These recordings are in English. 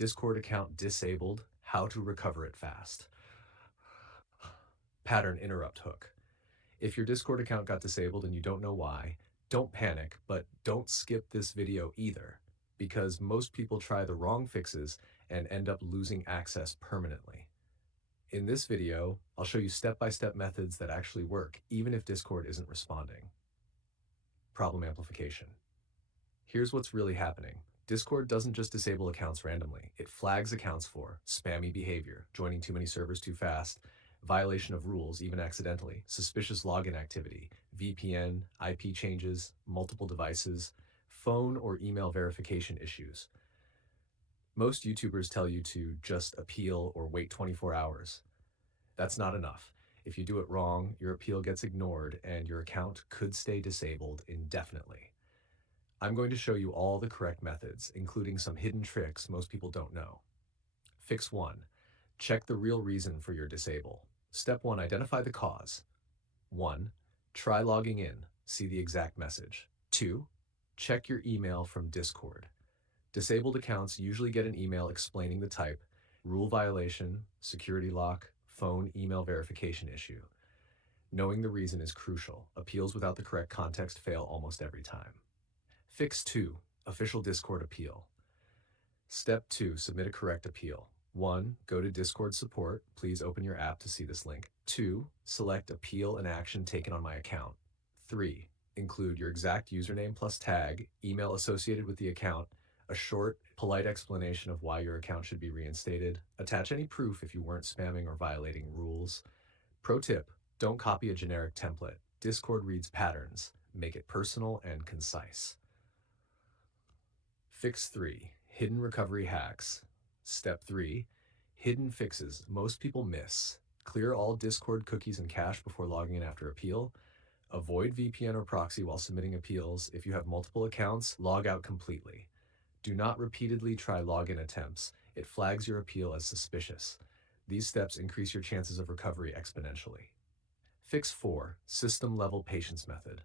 Discord account disabled, how to recover it fast. Pattern interrupt hook. If your Discord account got disabled and you don't know why, don't panic, but don't skip this video either, because most people try the wrong fixes and end up losing access permanently. In this video, I'll show you step-by-step methods that actually work, even if Discord isn't responding. Problem amplification. Here's what's really happening. Discord doesn't just disable accounts randomly. It flags accounts for spammy behavior, joining too many servers too fast, violation of rules, even accidentally, suspicious login activity, VPN, IP changes, multiple devices, phone or email verification issues. Most YouTubers tell you to just appeal or wait 24 hours. That's not enough. If you do it wrong, your appeal gets ignored and your account could stay disabled indefinitely. I'm going to show you all the correct methods, including some hidden tricks most people don't know. Fix 1. Check the real reason for your disable. Step 1. Identify the cause. 1. Try logging in. See the exact message. 2. Check your email from Discord. Disabled accounts usually get an email explaining the type, rule violation, security lock, phone email verification issue. Knowing the reason is crucial. Appeals without the correct context fail almost every time. Fix 2. Official Discord appeal. Step 2. Submit a correct appeal. 1. Go to Discord support. Please open your app to see this link. 2. Select appeal and action taken on my account. 3. Include your exact username plus tag, email associated with the account, a short, polite explanation of why your account should be reinstated. Attach any proof if you weren't spamming or violating rules. Pro tip, don't copy a generic template. Discord reads patterns. Make it personal and concise. Fix 3. Hidden recovery hacks. Step 3. Hidden fixes most people miss. Clear all Discord cookies and cache before logging in after appeal. Avoid VPN or proxy while submitting appeals. If you have multiple accounts, log out completely. Do not repeatedly try login attempts. It flags your appeal as suspicious. These steps increase your chances of recovery exponentially. Fix 4. System-level patience method.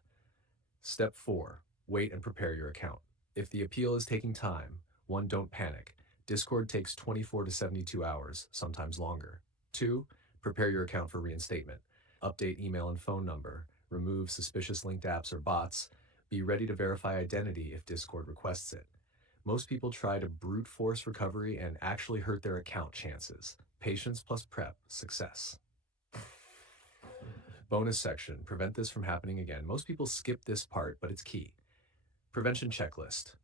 Step 4. Wait and prepare your account. If the appeal is taking time, 1. Don't panic. Discord takes 24 to 72 hours, sometimes longer. 2. Prepare your account for reinstatement. Update email and phone number. Remove suspicious linked apps or bots. Be ready to verify identity if Discord requests it. Most people try to brute force recovery and actually hurt their account chances. Patience plus prep, success. Bonus section, prevent this from happening again. Most people skip this part, but it's key. Prevention checklist.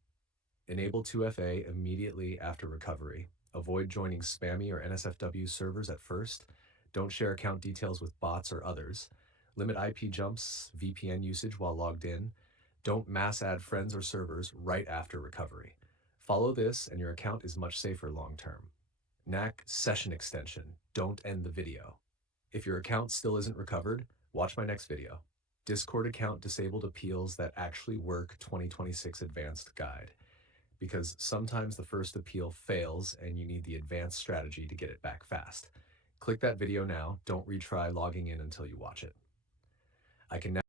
Enable 2FA immediately after recovery. Avoid joining spammy or NSFW servers at first. Don't share account details with bots or others. Limit IP jumps, VPN usage while logged in. Don't mass add friends or servers right after recovery. Follow this and your account is much safer long term. NAC session extension. Don't end the video. If your account still isn't recovered, watch my next video. Discord account disabled appeals that actually work 2026 advanced guide. Because sometimes the first appeal fails and you need the advanced strategy to get it back fast. Click that video now. Don't retry logging in until you watch it. I can now